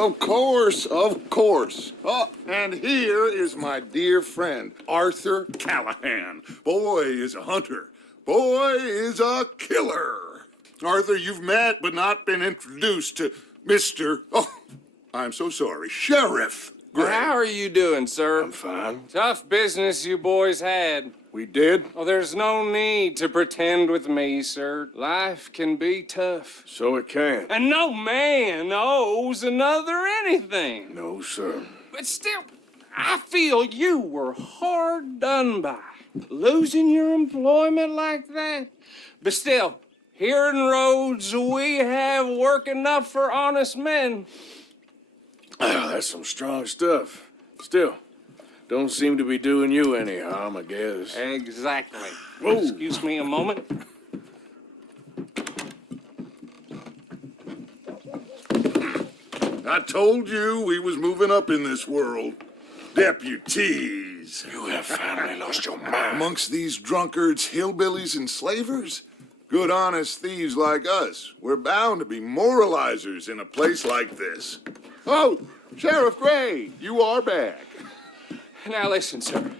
Of course, of course. Oh, and here is my dear friend, Arthur Callahan. Boy is a hunter. Boy is a killer. Arthur, you've met but not been introduced to Mr. Oh, I'm so sorry, Sheriff Gray. How are you doing, sir? I'm fine. Tough business you boys had. We did? Oh, there's no need to pretend with me, sir. Life can be tough. So it can. And no man owes another anything. No, sir. But still, I feel you were hard done by. Losing your employment like that. But still, here in Rhodes, we have work enough for honest men. Oh, that's some strong stuff. Still, don't seem to be doing you any harm, I guess. Exactly. Whoa. Excuse me a moment. I told you we was moving up in this world. Deputies. You have finally lost your mind. Amongst these drunkards, hillbillies, and slavers? Good, honest thieves like us. We're bound to be moralizers in a place like this. Oh, Sheriff Gray, you are back. Now listen, sir.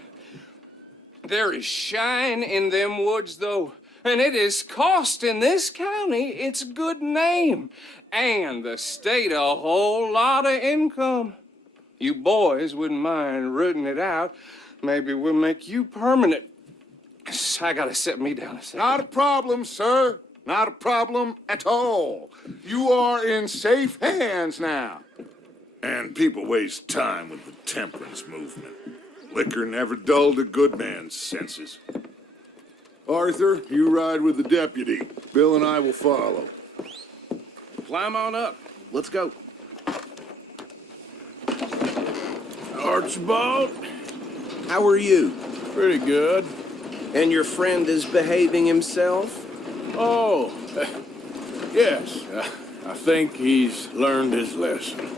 There is shine in them woods, though, and it is costing this county its good name and the state a whole lot of income. You boys wouldn't mind rooting it out. Maybe we'll make you permanent. I gotta sit me down a second. Not a problem, sir. Not a problem at all. You are in safe hands now. And people waste time with the temperance movement. Liquor never dulled a good man's senses. Arthur, you ride with the deputy. Bill and I will follow. Climb on up. Let's go. Archibald? How are you? Pretty good. And your friend is behaving himself? Oh, yes. I think he's learned his lesson.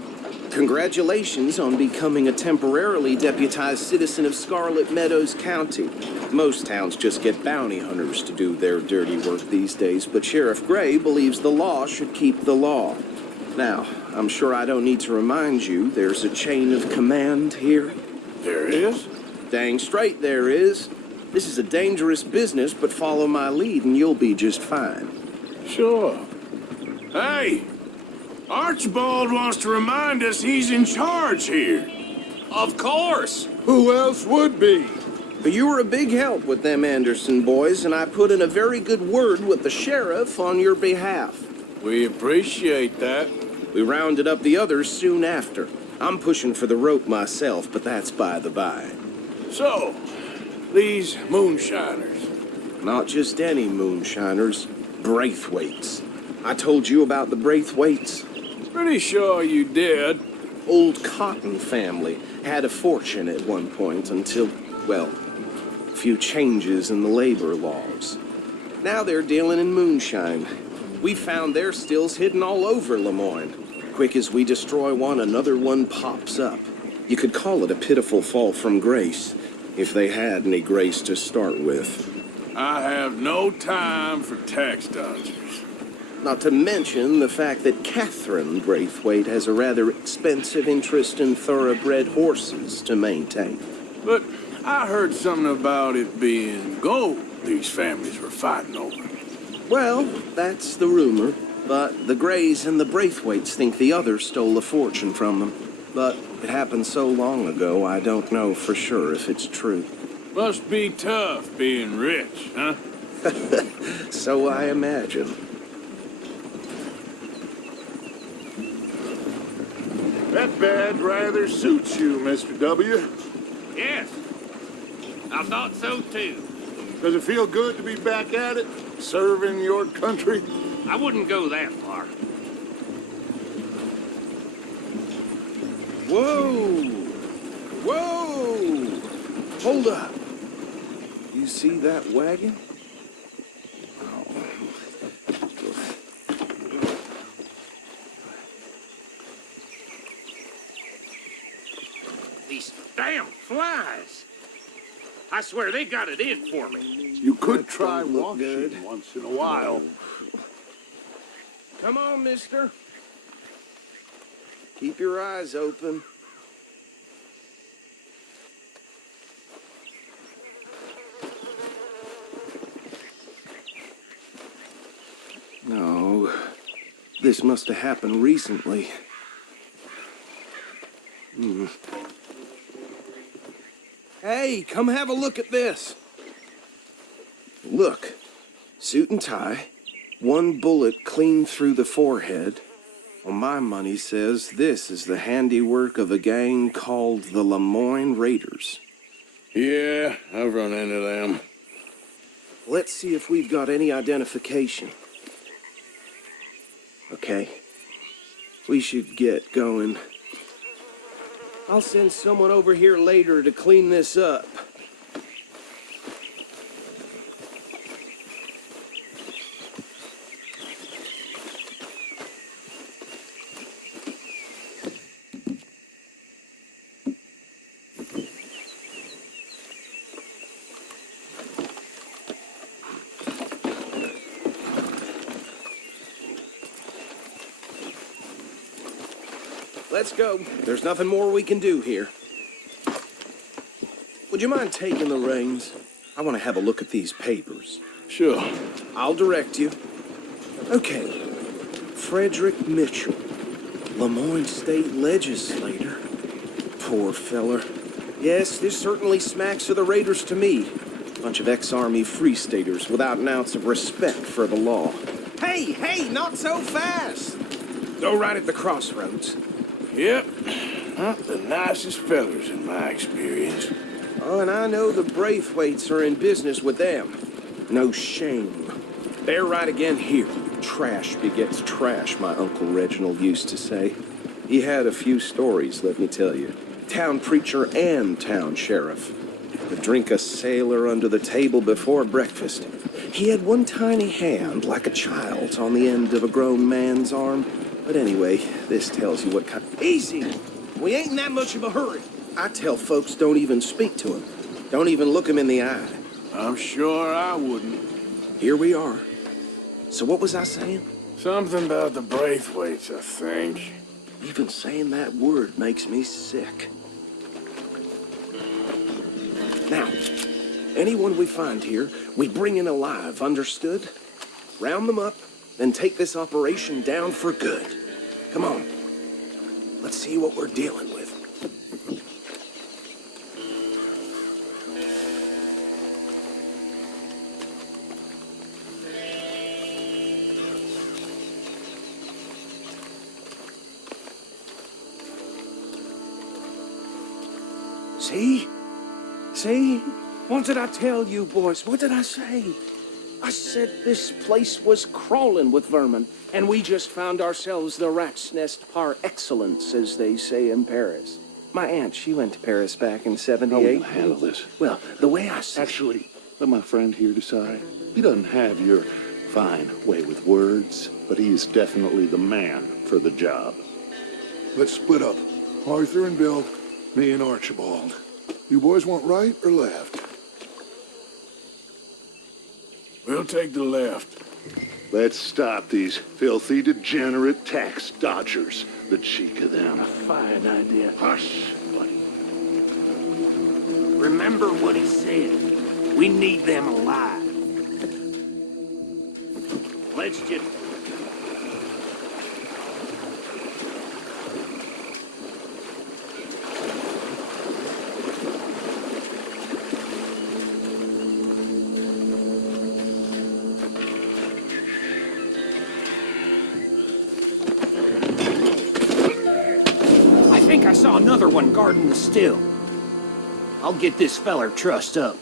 Congratulations on becoming a temporarily deputized citizen of Scarlet Meadows County. Most towns just get bounty hunters to do their dirty work these days, but Sheriff Gray believes the law should keep the law. Now, I'm sure I don't need to remind you there's a chain of command here. There is? Dang straight there is. This is a dangerous business, but follow my lead and you'll be just fine. Sure. Hey! Archibald wants to remind us he's in charge here. Of course. Who else would be? But you were a big help with them Anderson boys, and I put in a very good word with the sheriff on your behalf. We appreciate that. We rounded up the others soon after. I'm pushing for the rope myself, but that's by the by. So, these moonshiners. Not just any moonshiners, Braithwaites. I told you about the Braithwaites. Pretty sure you did. Old Cotton family had a fortune at one point until, well, a few changes in the labor laws. Now they're dealing in moonshine. We found their stills hidden all over Lemoyne. Quick as we destroy one, another one pops up. You could call it a pitiful fall from grace, if they had any grace to start with. I have no time for tax dodgers. Not to mention the fact that Catherine Braithwaite has a rather expensive interest in thoroughbred horses to maintain. But I heard something about it being gold these families were fighting over. Well, that's the rumor. But the Grays and the Braithwaites think the other stole a fortune from them. But it happened so long ago, I don't know for sure if it's true. Must be tough being rich, huh? So I imagine. That badge rather suits you, Mr. W. Yes. I thought so, too. Does it feel good to be back at it, serving your country? I wouldn't go that far. Whoa! Whoa! Hold up. You see that wagon? These damn flies. I swear they got it in for me. You could try don't look washing good. once in a while. Come on, mister. Keep your eyes open. No, this must have happened recently. Hey, come have a look at this. Look, suit and tie, one bullet clean through the forehead. Well, my money says this is the handiwork of a gang called the Lemoyne Raiders. Yeah, I've run into them. Let's see if we've got any identification. Okay, we should get going. I'll send someone over here later to clean this up. Let's go. There's nothing more we can do here. Would you mind taking the reins? I want to have a look at these papers. Sure. I'll direct you. Okay. Frederick Mitchell, Lemoyne State Legislator. Poor feller. Yes, this certainly smacks of the Raiders to me. Bunch of ex-Army Free Staters without an ounce of respect for the law. Hey, not so fast! Go right at the crossroads. Yep. Not the nicest fellers in my experience. Oh, and I know the Braithwaites are in business with them. No shame. They're right again here. Trash begets trash, my Uncle Reginald used to say. He had a few stories, let me tell you. Town preacher and town sheriff. Could drink a sailor under the table before breakfast. He had one tiny hand, like a child's, on the end of a grown man's arm. But anyway, this tells you what kind... Easy! We ain't in that much of a hurry. I tell folks don't even speak to him. Don't even look him in the eye. I'm sure I wouldn't. Here we are. So what was I saying? Something about the Braithwaites, I think. Even saying that word makes me sick. Now, anyone we find here, we bring in alive, understood? Round them up, then take this operation down for good. Come on. Let's see what we're dealing with. See? See? What did I tell you, boys? What did I say? I said this place was crawling with vermin, and we just found ourselves the rat's nest par excellence, as they say in Paris. My aunt, she went to Paris back in How '78. will handle this? Well, the way I see Actually, let my friend here decide. He doesn't have your fine way with words, but he is definitely the man for the job. Let's split up. Arthur and Bill, me and Archibald. You boys want right or left? We'll take the left. Let's stop these filthy, degenerate tax dodgers. The cheek of them. Fine idea. Hush, buddy. Remember what he said. We need them alive. Let's just... I think I saw another one guarding the still. I'll get this feller trussed up.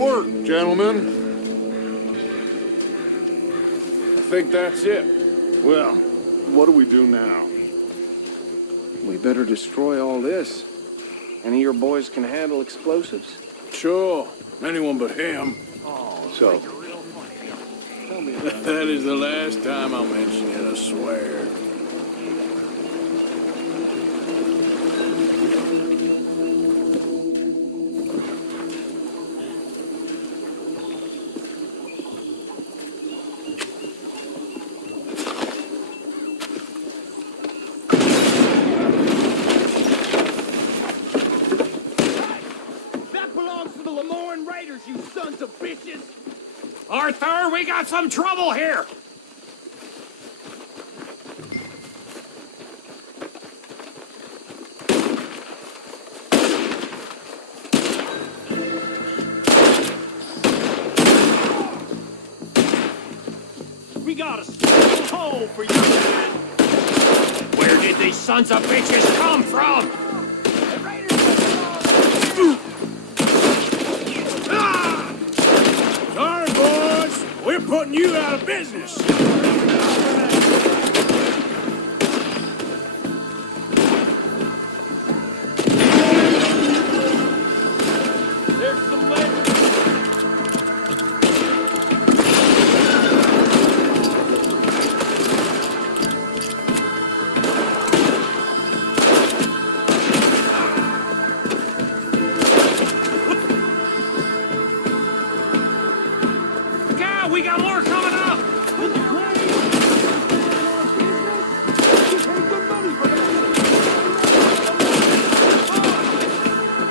work, gentlemen. I think that's it. Well, what do we do now? We better destroy all this. Any of your boys can handle explosives? Sure. Anyone but him. So, That is the last time I'll mention it, I swear. That belongs to the Lemoran Raiders, you sons of bitches! Arthur, we got some trouble here! We got a special hole for you, man! Where did these sons of bitches come from? Sorry, boys. We're putting you out of business. There's some lead. God, we got more coming up!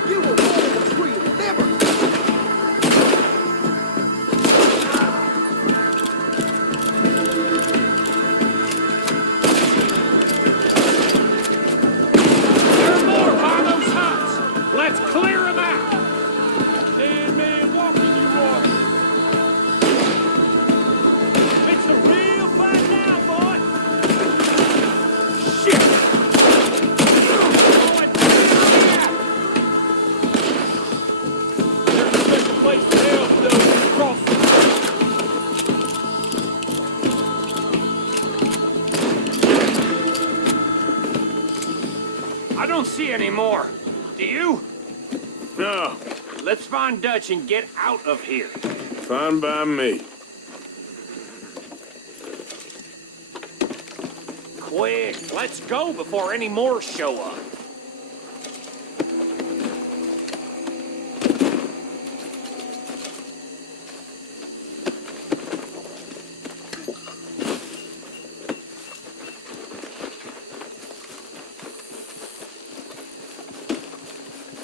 You were born in the tree of liberty. There are more by those huts! Let's clear them out! Dead man walking, you are! It's a real fight now, boy! Shit! Oh, it's There's a special place for elves, though, across the I don't see any more. Do you? No, Let's find Dutch and get out of here. fine by me. Quick, let's go before any more show up.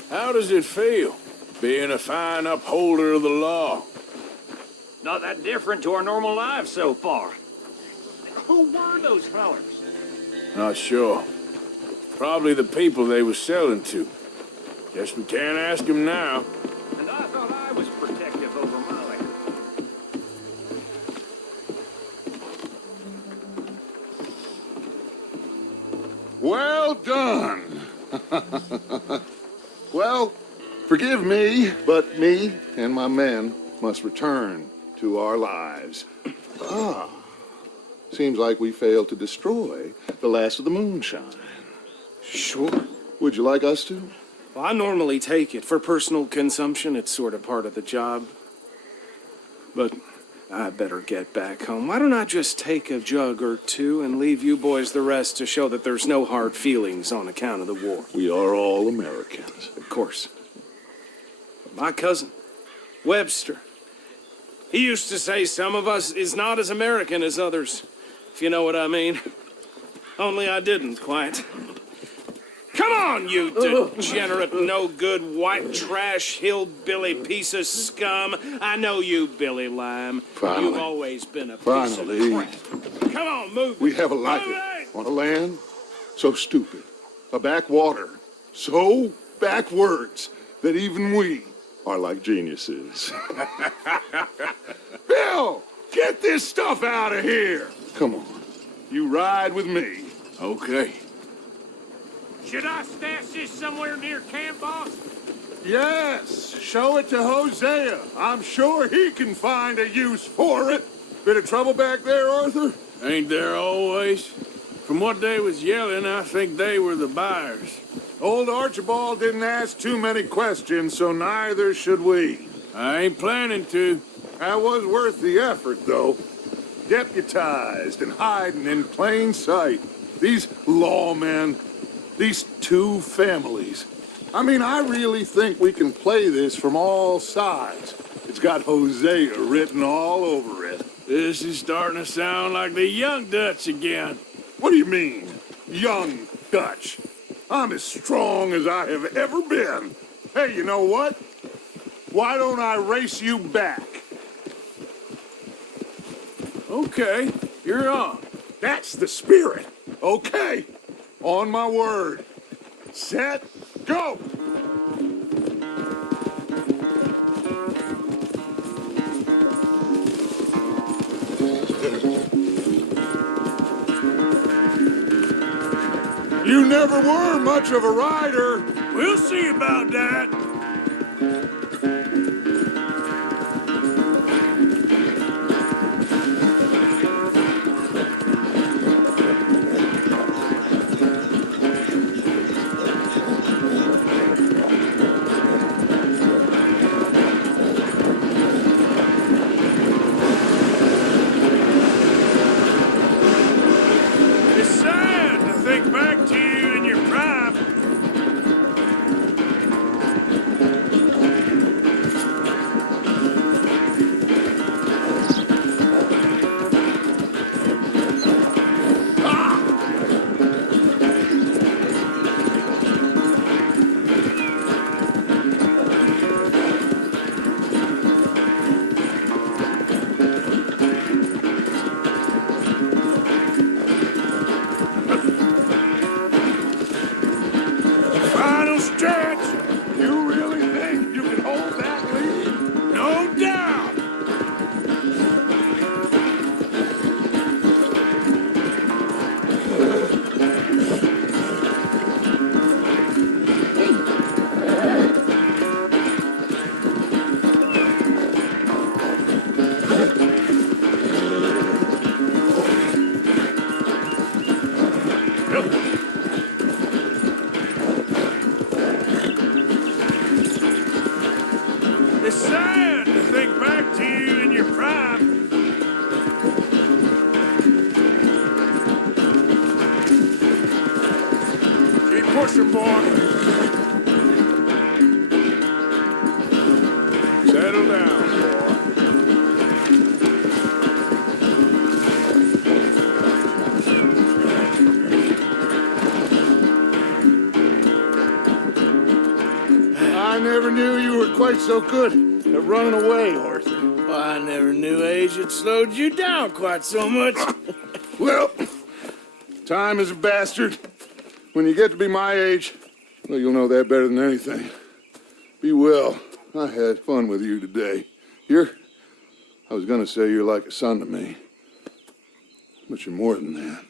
How does it feel, being a fine upholder of the law? Not that different to our normal lives so far. Who were those fellers? Not sure. Probably the people they were selling to. Guess we can't ask them now. And I thought I was protective over my land. Well done. Well, forgive me, but me and my men must return to our lives. Seems like we failed to destroy the last of the moonshine. Sure. Would you like us to? Well, I normally take it. For personal consumption, it's sort of part of the job. But I better get back home. Why don't I just take a jug or two and leave you boys the rest to show that there's no hard feelings on account of the war? We are all Americans. Of course. But my cousin, Webster, he used to say some of us is not as American as others, if you know what I mean. Only I didn't quite. Come on, you degenerate, no-good, white trash, hillbilly piece of scum. I know you, Billy Lime. Finally. You've always been a piece Finally. of crap. Come on, move. We have a life All right. on a land so stupid, a backwater so backwards that even we are like geniuses. Bill, get this stuff out of here. Come on, you ride with me. Okay. Should I stash this somewhere near camp, boss? Yes, show it to Hosea. I'm sure he can find a use for it. Bit of trouble back there, Arthur? Ain't there always? From what they was yelling, I think they were the buyers. Old Archibald didn't ask too many questions, so neither should we. I ain't planning to. That was worth the effort, though. Deputized and hiding in plain sight. These lawmen, these two families. I mean, I really think we can play this from all sides. It's got Hosea written all over it. This is starting to sound like the Young Dutch again. What do you mean, young Dutch? I'm as strong as I have ever been. Hey, you know what? Why don't I race you back? Okay, you're on. That's the spirit. Okay, on my word. Set, go! You never were much of a rider. We'll see about that. It's sad to think back to you in your prime. Final stretch. You really think you can hold that lead? No doubt. It's sad to think back to you in your prime. Keep pushing, boy. Settle down, boy. I never knew you were quite so good at running away, Arthur. Well, I never knew age had slowed you down quite so much. Well, time is a bastard. When you get to be my age, well, you'll know that better than anything. Be well. I had fun with you today. I was gonna say you're like a son to me, but you're more than that.